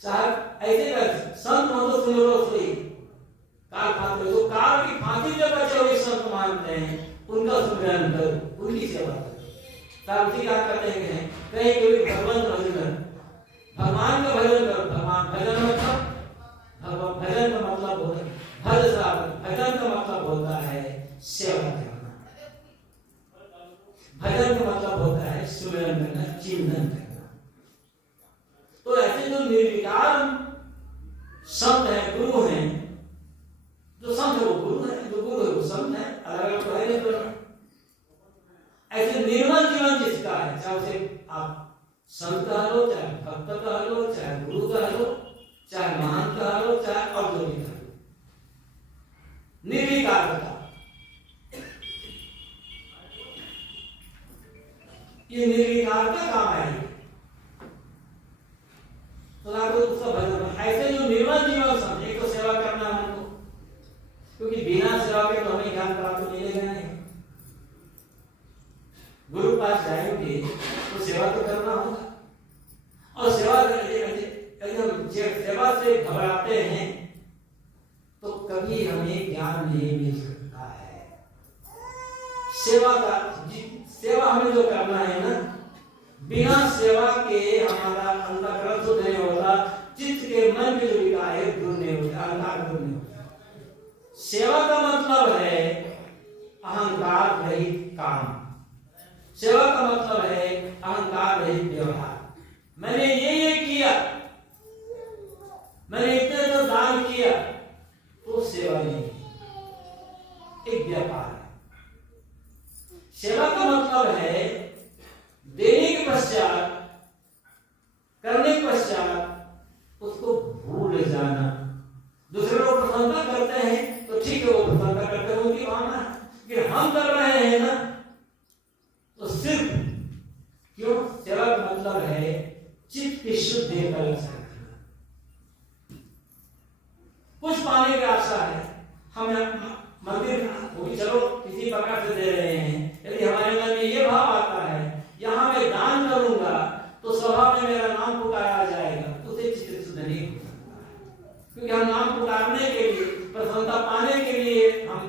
साहब ऐसे कर संत मान तो सुन लो कोई करो, जो काल की फांसी से बचे हुए संत मानते हैं उनका सुमिरन करो, उनकी सेवा करो। सारथी क्या कहते हैं, कहीं कोई भगवान भजन, भगवान का भजन करो। भगवान भजन मतलब भजन का मतलब होता है भजन का मतलब होता है सेवा करना। भजन का मतलब होता है सुमिरन करना, चिंतन करना। तो ऐसे जो निर्विकार संत है, गुरु हैं, जो संत है वो गुरु है, जो गुरु है वो संत है, अलग अलग तो है नहीं। ऐसे निर्मल जीवन जिसका है, चाहे उसे आप संत कह लो, चाहे भक्त कह लो, चाहे गुरु कह लो, चाहे महान कह लो, चाहे और जो भी कह लो, निर्विकारता, ये निर्विकारता काम है। तो आपको उसका भजन, ऐसे जो निर्मल जीवन संत, एक तो सेवा करना है हमको, क्योंकि बिना सेवा के तो हमें ज्ञान प्राप्त मिलेगा नहीं। गुरु पास जाएंगे तो सेवा तो करना होगा, और सेवा से घबराते हैं तो कभी हमें ज्ञान नहीं मिल सकता है। सेवा हमें जो करना है ना, बिना सेवा के हमारा अंतःकरण शुद्ध नहीं होता, चित्त के मन के जो विकार है दूर नहीं होता, अहंकार दूर नहीं होता। सेवा का मतलब है अहंकार रहित काम, सेवा का मतलब है अहंकार रहित व्यवहार। मैंने ये किया, मैंने इतने तो दान किया, तो सेवा नहीं, एक व्यापार है। सेवा का मतलब है देने के पश्चात, करने के पश्चात उसको भूल जाना। दूसरे लोग प्रशंसा करते हैं तो ठीक है, वो प्रशंसा करते हैं, उनकी भावना है, लेकिन हम कर रहे हैं ना, तो सिर्फ क्यों? सेवा का मतलब है चित्त की शुद्धि का लक्षण। कुछ पाने की आशा है, हम मंदिर चलो किसी प्रकार से दे रहे हैं, यदि हमारे मन में ये भाव आता है यहाँ मैं दान करूंगा तो स्वभाव में मेरा नाम पुकारा जाएगा, तो उसे चित्त शुद्ध नहीं हो सकता। क्योंकि हम नाम पुकारने के लिए, प्रसन्नता पाने के लिए हम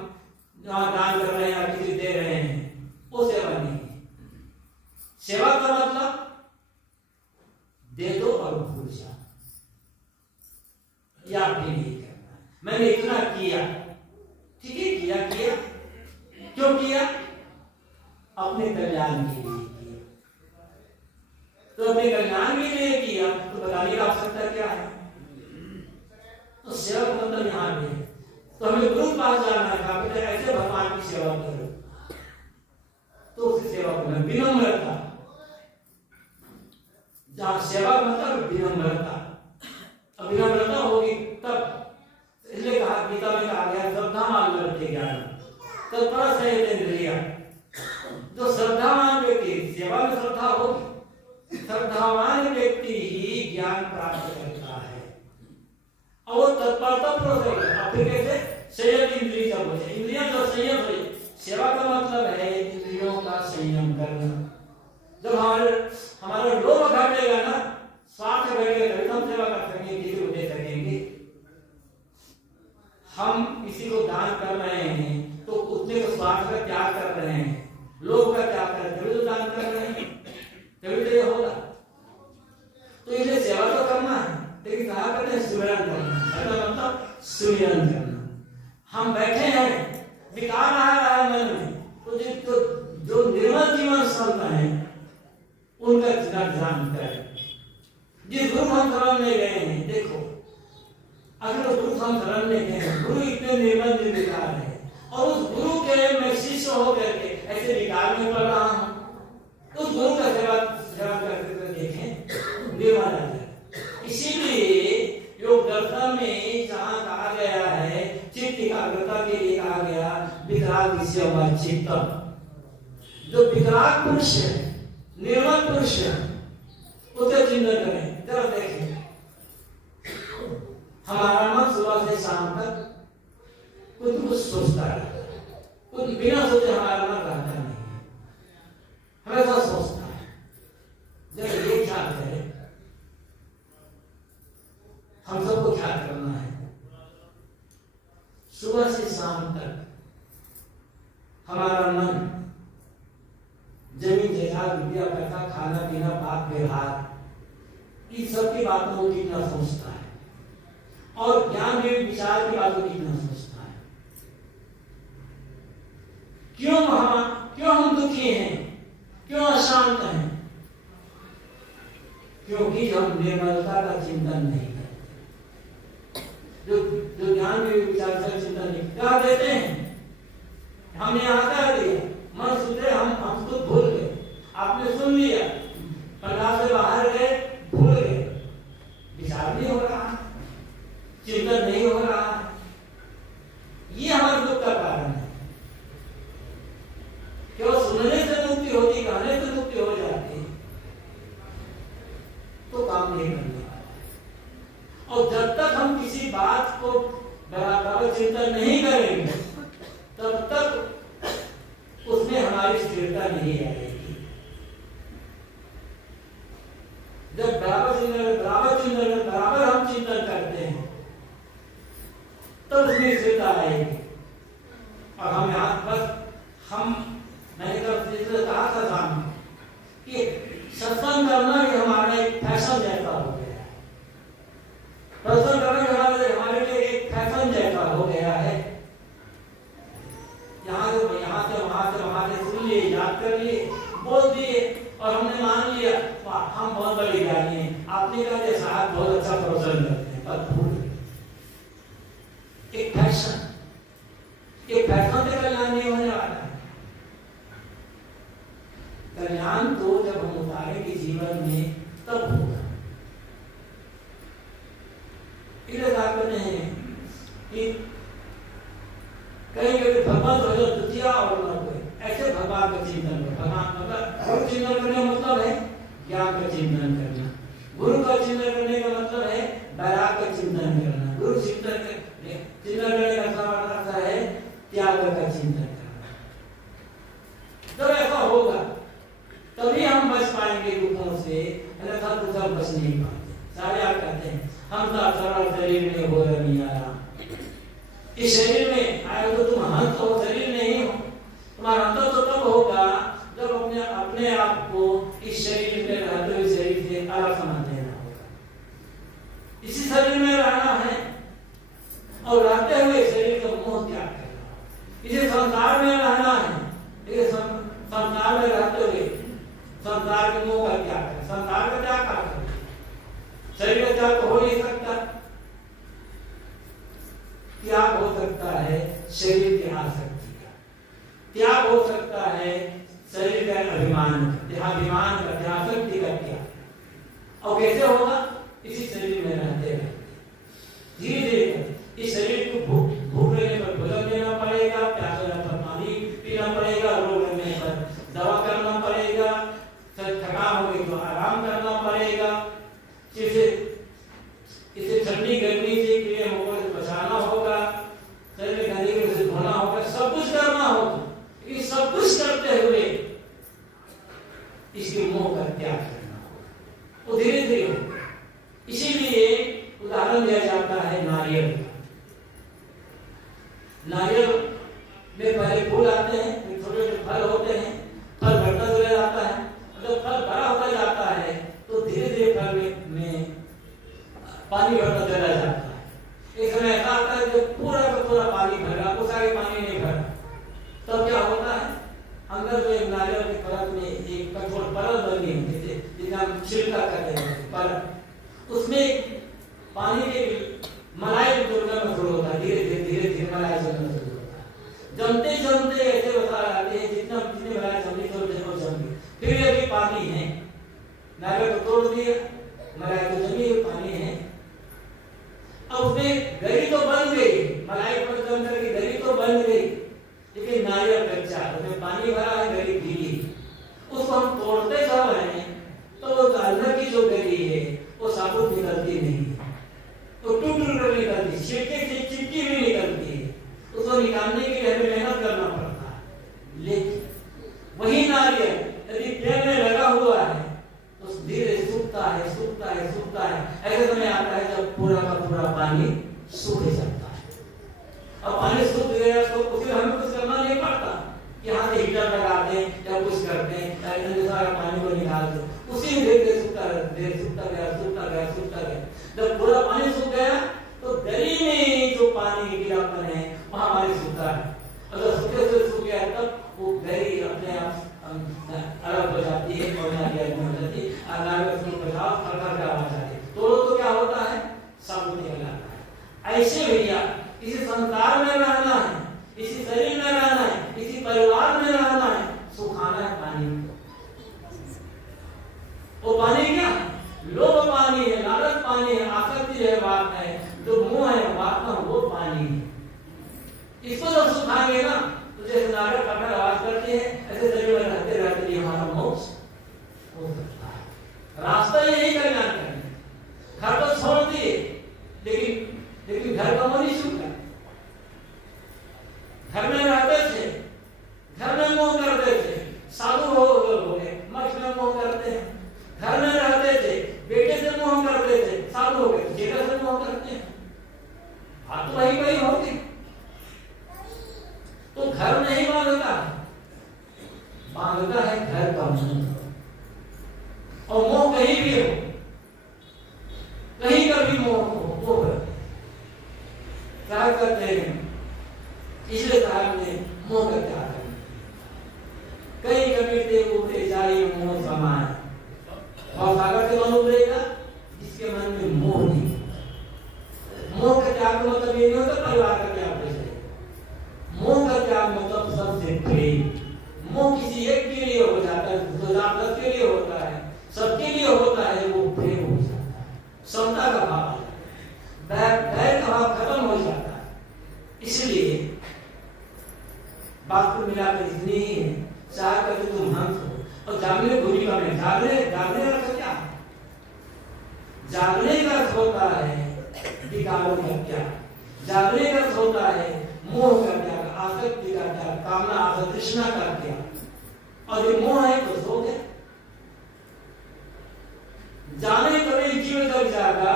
दान कर रहे हैं या किसी दे रहे हैं, वो सेवा नहीं। सेवा का मतलब दे दो और भूल जाओ, या भी नहीं करना। मैंने इतना किया, ठीक है, किया क्यों किया? अपने कल्याण के लिए किया। तो अपने कल्याण के लिए किया तो बताने की आवश्यकता क्या है? तो सेवा का मतलब यहाँ पे है। तो हमें गुरु पास जाना है, ऐसे भगवान की सेवा करो, तो उसकी सेवा करना विनम्रता। जहां सेवा मतलब विनम्रता, अब विनम्रता होगी तब, इसलिए कहा गीता में कहा गया श्रद्धावान व्यक्ति ज्ञान तत्पर संयतेन्द्रिय। जो श्रद्धावान व्यक्ति, सेवा में श्रद्धा होगी, श्रद्धावान व्यक्ति ही ज्ञान प्राप्त करता है, और तत्परता पूर्वक। फिर कैसे? संयत इंद्रिय जब हो जाए, इंद्रियां जब संयम हो जाए, सेवा का मतलब है इंद्रियों का संयम करना। जब हमारा लोभ घटेगा ना, स्वार्थ घटेगा, तभी हम सेवा कर सकेंगे, किसी को दे सकेंगे। हम किसी को दान कर रहे हैं तो उतने को स्वार्थ का त्याग कर रहे हैं, लोभ का त्याग कर रहे हैं, तभी तो दान कर रहे हैं, तभी तो ये होगा। तो इसे सेवा तो करना है, लेकिन कहा करते हैं सुमिरन करना, मतलब सुमिरन करना। हम बैठे हैं, विकार आ रहा है मन में, तो जो निर्मल जीवन संत है उनका ध्यान करें। जिस गुरु हम शरण में गए हैं, देखो अगर गुरु हम शरण में गए हैं, गुरु इतने निर्मल निर्विकार है, और उस गुरु के मैं शिष्य होकर के ऐसे विकार में पड़ रहा हूं, उस गुरु का सेवा करके देखें, निर्मल आ जाए। इसीलिए योग दर्शन में जहां कहा गया है चित्त एकाग्रता के लिए कहा गया वितराग चित्तम। जो वितराग पुरुष है, निर्मल पुरुष है, उसे चिंतन करें। जरा देखें, हमारा मन सुबह से शाम तक कुछ सोचता है, कुछ बिना सोचे हमारा मन रहता नहीं है, हमेशा सोचता है। जब ये ख्याल करें, हम सबको ख्याल करना है, सुबह से को कितना सोचता है, और ज्ञान विवेक विचार की बात को कितना सोचता है। क्यों हम दुखी हैं, क्यों अशांत हैं? क्योंकि हम निर्मलता का चिंतन नहीं करते। जो ज्ञान विवेक विचार से चिंतन नहीं क्या देते हैं, हमने यहाँ कह दिया मन सुधरे, हम खुद भूल गए। आपने सुन लिया, पंडाल से बाहर गए, भूल गए, विचार नहीं हो रहा, चिंतन नहीं हो रहा। ये हमारे दुख का कारण है। केवल सुनने से मुक्ति होती, कहने से मुक्ति हो जाती तो काम नहीं करने वाला। और जब तक हम किसी बात को बराबर चिंतन नहीं करेंगे तब तक उसमें हमारी स्थिरता नहीं आएगी। जब बराबर हम चिंतन करते हैं तब उसमें स्थिरता आएगी। और हम यहाँ बस मैंने कहा था सामने कि सत्संग करना भी हमारा एक फैशन जैसा हो गया है। सत्संग करना हमारे लिए एक फैशन जैसा हो गया है। यहाँ से वहां से सुन लिए, याद कर लिए, बोल दिए और हमने मान लिया हम बहुत बड़े ज्ञानी हैं। आपने कहा कि साहब बहुत अच्छा प्रवचन करते हैं, पर भूल एक फैशन से कल्याण नहीं होने वाला है। कल्याण तो जब हम उतारेंगे जीवन में तब होगा। कि कहीं भगवान द्वितीया और न कोई ऐसे भगवान का चिंतन करो। भगवान मतलब चिंतन करने का मतलब है ज्ञान का चिंतन करना। गुरु का चिंतन करने का मतलब है वैराग का चिंतन करना। गुरु चिंतन करने का अर्थ है त्याग का चिंतन करना। जब ऐसा होगा तभी हम बच पाएंगे दुखों से, अन्यथा तो सब बच नहीं पाते। सारे आप कहते हैं हम तो सरल शरीर में हो नहीं आया। इस शरीर में आए तो तुम हंस हो, शरीर नहीं हो। तुम्हारा अंतर तो तब होगा जब अपने आप को इस शरीर में रहते हुए शरीर से अलग समझ लेना होगा। इसी शरीर में रहना है और रहते हुए शरीर का मोह त्याग करना। इसे संसार में रहना है, संसार में रहते हुए संसार के मोह का त्याग है। संसार का त्याग कर शरीर का त्याग हो नहीं सकता। त्याग हो सकता है शरीर की आसक्ति का, त्याग हो सकता है शरीर का अभिमान का, आसक्ति का त्याग। और कैसे होगा? इसी शरीर में रहते रहते धीरे धीरे इस शरीर को भूख लगने पर भोजन देना पड़ेगा, प्यास लगने पर पानी पीना पड़ेगा, रोग लगने पर दवा करना पड़ेगा, थकान हो गई तो आराम करना पड़ेगा, इसे ठंडी गर्मी से कीड़े मकोड़े से बचाना होगा, शरीर में गंदगी से धोना होगा, सब कुछ करना होगा। लेकिन सब कुछ करते हुए इसके मोह का त्याग करना होगा। वो धीरे धीरे होगा। इसीलिए उदाहरण दिया जाता है नारियल का। नारियल में पहले फूल आते हैं, फिर छोटे छोटे फल होते हैं, फल बढ़ता चला जाता है। जब फल बड़ा होता जाता है तो धीरे धीरे फल में पानी भरता चला जाता है। एक समय ऐसा आता है जब पूरा का पूरा पानी भरा, उस आगे पानी नहीं भरा, तब क्या होता है? अंदर जो एक नारियल के परत में एक कठोर परत बनी होती है, जिसे हम छिलका कहते हैं परत, उसमें पानी के मलाई जुड़ना शुरू होता है। धीरे धीरे मलाई जुड़ना शुरू होता है। जमते जमते ऐसे बता आते हैं जितनी मलाई जमती तो जमती, फिर अभी पानी है, नारियल को तोड़ दिया, मलाई तो जमी हुई पानी है। अब उसमें गरी तो बन गई, मलाई पर जम करके गरी तो बन गई, लेकिन नारियल कच्चा, उसमें पानी भरा है, गरी गीली। उसको हम तोड़ते जा रहे हैं तो वो अंदर की जो गरी है वो साबुत निकलती नहीं है, वो टूट कर निकलती, छिलके से चिपकी हुई निकलती है। उसको निकालने के लिए हमें मेहनत करना पड़ता है। लेकिन वही नारियल यदि पेड़ में लगा हुआ है तो धीरे सूखता है। ऐसे समय आता है जब पूरा का पूरा पानी सूख जाता है। अब पानी सूख गया तो उसे हमें कुछ करना नहीं पड़ता, यहाँ से हीटर लगा दें या कुछ करते हैं, सारा पानी को निकाल दो, उसी में धीरे सूखता गया। जब पूरा पानी सूख गया तो दरी में जो पानी गिरापन है वहां पानी सूखता है। अगर सूखे से सूख गया तब वो दरी अपने आप अलग हो जाती है और हो जाती है, आवाज आती है। तो क्या होता है, सब निकल आता है। ऐसे भैया इसी संसार में रहना है, इसी शरीर में रहना है, इसी परिवार में रहना है, सुखाना है पानी। वो पानी क्या है? लोभ पानी है, लालच पानी है, आसक्ति है, बात है, जो मुंह है बात में वो पानी है। इसको जब सुखाएंगे ना तो जैसे नागर कटक आवाज करती है ऐसे शरीर में रहते रहते हमारा मोक्ष हो सकता है। रास्ता यही कल्याण करना। घर तो छोड़ दिए लेकिन घर का मन ही छूटा। घर में रहते थे, घर में मोह करते थे, साधु हो गए, मठ में मोह करते हैं। घर में रहते थे, बेटे से मोह करते थे, साधु हो गए, जेठा से मोह करते हैं। बात तो वही होती। तो घर नहीं मांगता, मांगता है घर का मन। और मोह कहीं भी हो, कहीं का भी मोह हो, वो क्या करते हैं, इसलिए साहब ने मोह का त्याग कर। कई कबीर उठे जाए मोह समाए, और सागर से मन उभरेगा जिसके मन में मोह नहीं। मोह का त्याग मतलब ये नहीं होता परिवार का त्याग। मोह का त्याग मतलब सबसे प्रेम। मोह किसी एक के लिए हो जाता है, 2010 के लिए होता है, सबके लिए होता है, वो प्रेम हो जाता है, समता का भाव आ जाता है, बैर का भाव खत्म हो जाता है। इसलिए बात को मिलाकर इतनी ही है, चाह कर तुम हंस हो और जागने भूमिका में जागने का अर्थ क्या? जागने का अर्थ होता है विकारों का त्याग, जागने का अर्थ होता है मोह का त्याग, आसक्ति का त्याग, कामना आसक्ति तृष्णा का त्याग। और ये मोह है तो शोक है। जाने कभी जीव जब जागा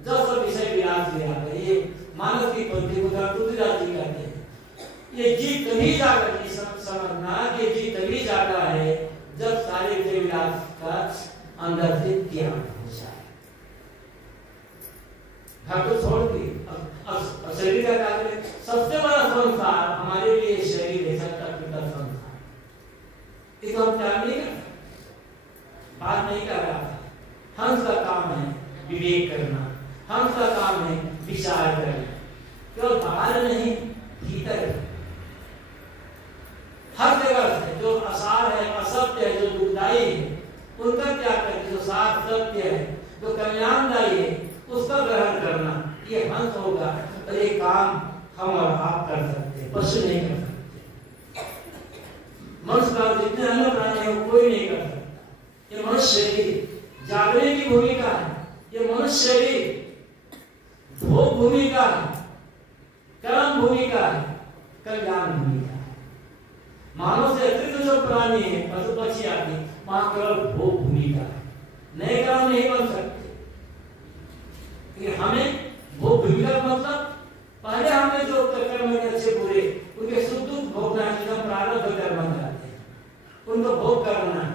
जब सब विषय विलास ले आता है। ये मानव की पंक्ति को तुलसीदास जी कहते हैं, ये जीव तभी जागा, समझना कि जीव तभी जागा है जब सारे विषय विलास का अंदर से त्याग हो जाए। घर को छोड़ के अब शरीर का कार्य, सबसे बड़ा संसार हमारे लिए शरीर है, सबका पिता संसार। इसको हम त्याग नहीं कर, बात नहीं कर रहा था। हंस का काम है विवेक करना, हंस का काम है विचार करना, केवल बाहर नहीं भीतर। हर जगह से जो असार है, असत्य है, जो दुखदायी है, उनका त्याग करके जो साफ सत्य है, जो कल्याणदायी है, उसका ग्रहण करना, ये हंस होगा। और ये काम हम और आप कर सकते हैं, पशु नहीं कर सकते। मनुष्य का जितने अन्य प्राणी है कोई नहीं कर सकता। ये मनुष्य शरीर जागने की भूमिका है, ये मनुष्य शरीर भोग भूमिका है, कर्म भूमिका है, कल्याण भूमिका है। मानव से अतिरिक्त जो प्राणी है, पशु पक्षी आदि, वहां केवल भोग भूमिका है, नए कर्म नहीं बन सकते। हमें वो भूमिका मतलब पहले हमें जो कर्म है अच्छे बुरे उनके सुख दुख भोगना है, जिसका प्रारब्ध कर्म कराते हैं, उनको भोग करना है,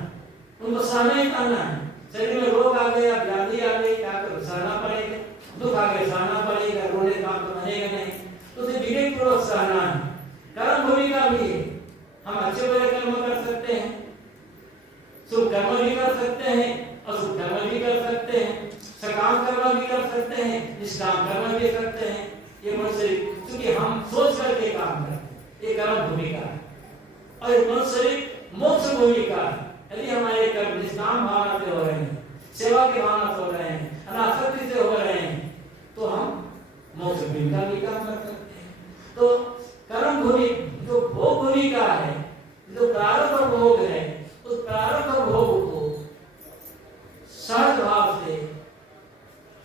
उनको सहना ही करना है। शरीर में रोग आ गया, व्याधि आ गई, क्या करो, सहना पड़ेगा। दुख आ गया, सहना पड़ेगा, रोने का तो बनेगा नहीं, तो उसे विवेक पूर्वक सहना है। कर्म भूमिका भी है, हम अच्छे बुरे कर्म कर सकते हैं, शुभ कर्म भी कर सकते हैं, अशुभ कर्म भी कर सकते हैं, सकाम कर्म भी कर सकते हैं, निष्काम कर्म भी कर सकते हैं। ये मनुष्य क्योंकि हम सोच करके काम करते हैं, ये कर्म भूमिका है। और ये मनुष्य मोक्ष भूमिका है। यदि हमारे कर्म निष्काम भावना से हो रहे हैं, सेवा की भावना से हो रहे हैं, अनासक्ति से हो रहे हैं, तो हम मोक्ष भूमिका भी काम कर सकते हैं। तो कर्म भूमि जो भोग भूमिका है, जो प्रारब्ध भोग है, उस प्रारब्ध भोग को सहज भाव से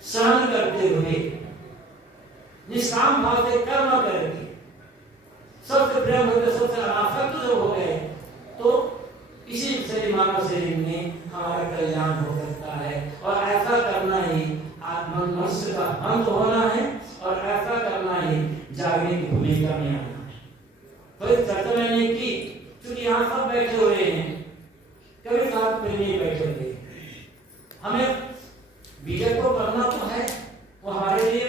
सहन करते हुए निष्काम भाव से कर्म करके सबसे प्रेम होकर सबसे अनासक्त जो हो गए, तो इसी शरीर मानव शरीर में हमारा कल्याण हो सकता है। और ऐसा करना ही आत्मा मनुष्य का अंत होना है, और ऐसा करना ही जागने की भूमिका में आना है। तो इस चर्चा मैंने की, क्योंकि यहाँ सब बैठे हुए हैं, कभी साथ में नहीं बैठे हुए। हमें बीजक को करना तो है, वो हमारे लिए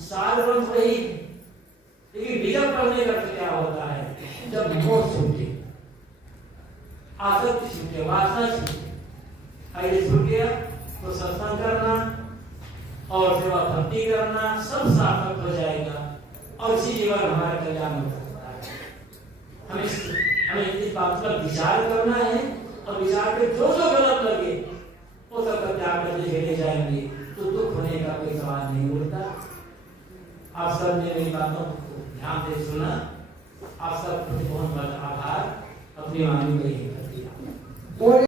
सार ग्रंथ वही है, लेकिन बीजक करने का क्या होता है? जब मोह छूटे, आसक्ति छूटे, वासना छूटे, आइए छूट गया तो सत्संग करना और सेवा भक्ति करना सब सार्थक हो जाएगा और इसी जीवन हमारे कल्याण हो सकता है। हमें इस बात पर विचार करना है और विचार पे जो जो गलत लगे वो सब का त्याग करके झेले जाएंगे तो दुख होने का कोई सवाल नहीं उठता। आप सब ने मेरी बातों को ध्यान से सुना, आप सब बहुत बहुत आभार। अपनी वाणी में ही कर दिया।